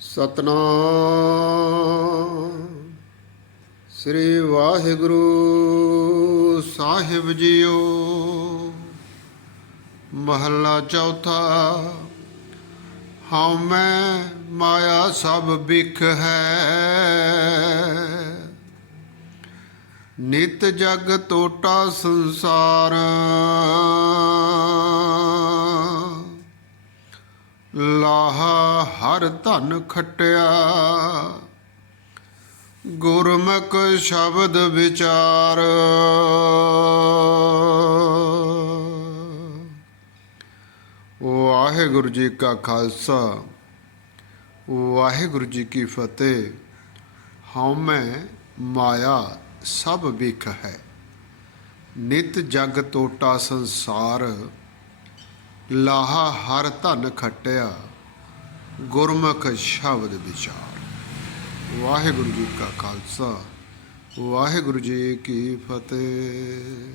ਸਤਨਾਮ। ਸ੍ਰੀ ਵਾਹਿਗੁਰੂ ਸਾਹਿਬ ਜੀਓ। ਮਹੱਲਾ ਚੌਥਾ। ਹਉ ਮੈਂ ਮਾਇਆ ਸਭ ਬਿਖ ਹੈ। ਨਿਤ ਜਗ ਟੋਟਾ ਸੰਸਾਰ। ਲਾਹਾ ਹਰ ਧਨ ਖਟਿਆ। ਗੁਰਮੁਖ ਸ਼ਬਦ ਵਿਚਾਰ। ਵਾਹਿਗੁਰੂ ਜੀ ਕਾ ਖਾਲਸਾ, ਵਾਹਿਗੁਰੂ ਜੀ ਕੀ ਫਤਿਹ। ਹਉਮੈ ਮਾਇਆ ਸਭ ਵਿਖ ਹੈ। ਨਿਤ ਜਗ ਤੋਟਾ ਸੰਸਾਰ ਲਾਹਾ ਹਰ ਧਨ ਖਟਿਆ, ਗੁਰਮੁਖ ਸ਼ਬਦ ਵਿਚਾਰ। ਵਾਹਿਗੁਰੂ ਜੀ ਕਾ ਖਾਲਸਾ, ਵਾਹਿਗੁਰੂ ਜੀ ਕੀ ਫਤਿਹ।